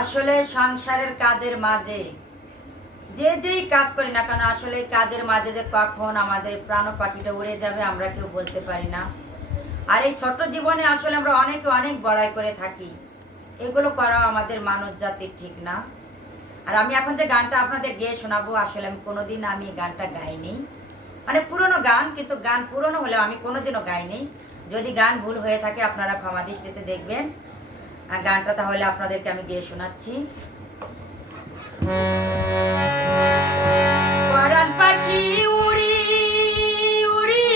আসলে সংসারের কাজের মাঝে যে যেই কাজ করি না কেন, আসলে এই কাজের মাঝে যে কখন আমাদের প্রাণ পাখিটা উড়ে যাবে আমরা কেউ বলতে পারি না। আর এই ছোট্ট জীবনে আসলে আমরা অনেকে অনেক বড়াই করে থাকি, এগুলো করা আমাদের মানব জাতির ঠিক না। আর আমি এখন যে গানটা আপনাদের গেয়ে শোনাবো, আসলে আমি কোনোদিন আমি এই গানটা গাইনি। মানে পুরনো গান, কিন্তু গান পুরনো হলেও আমি কোনোদিনও গাইনি। যদি গান ভুল হয়ে থাকে আপনারা ক্ষমা দৃষ্টিতে দেখবেন। গানটা তাহলে আপনাদেরকে আমি গেয়ে শোনাচ্ছি। পরাণ পাখি উড়ি উড়ি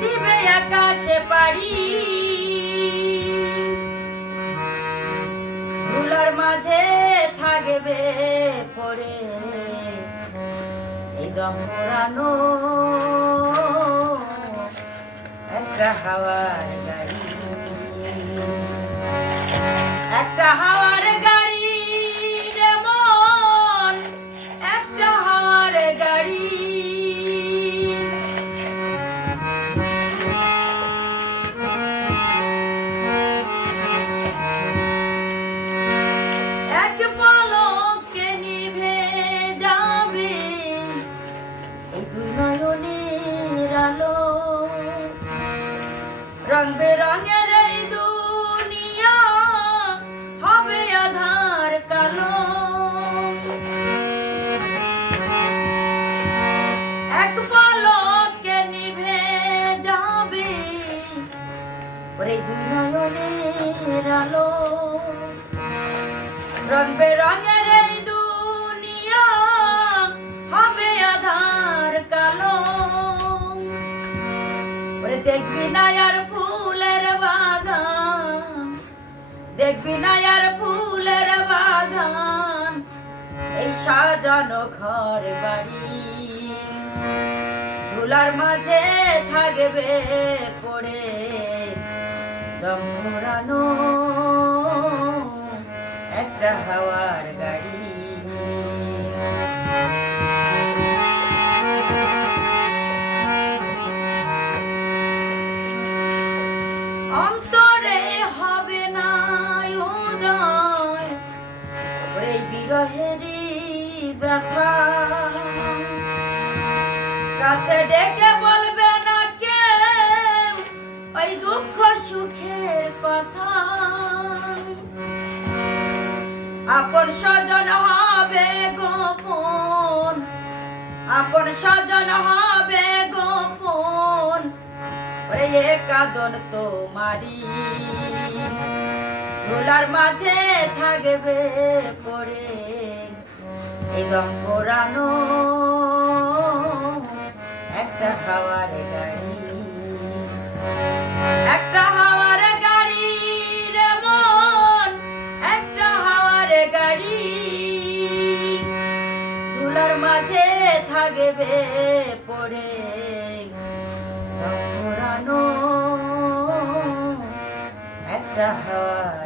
দিবে আকাশে পাড়ি, ধুলার মাঝে থাকবে পড়ে এই দম পোড়ানো একটা হাওয়ার গাড়ি, একটা হাওয়ার গাড়ি রে মন, একটা হাওয়ার গাড়ি। এক পলকে নিভে যাবে এই দুই নয়নের আলো, রং বেরঙের এই দুনিয়া হবে আধার কালো। এক পলকে নিভে যাবে ওরে দুই নয়নের আলো, রং বেরঙের এই দুনিয়া হবে আধার কালো। ওরে দেখবি না আর ফুলের বাগান, দেখবি না আর ফুলের বাগান, এই সাজানো ঘর বাড়ি, ধুলার মাঝে থাকবে পড়ে দম পোড়ানো একটা হাওয়ার গাড়ি। অন্তরে হবে না উদয় ওই বিরহেরই ব্যথা, কাছে ডেকে বলবে না কেউ ওই দুঃখ সুখের কথা। আপন স্বজন হবে গোপন, আপন স্বজন হবে গোপন, ওরে এ কাঁদন তোমারি, ধুলার মাঝে থাকবে পড়ে এই দম পোড়ানো একটা হাওয়ার গাড়ি, একটা হাওয়ার গাড়ি রে মন, একটা হাওয়ার গাড়ি, ধুলার মাঝে থাকবে পড়ে দম পোড়ানো একটা হাওয়ার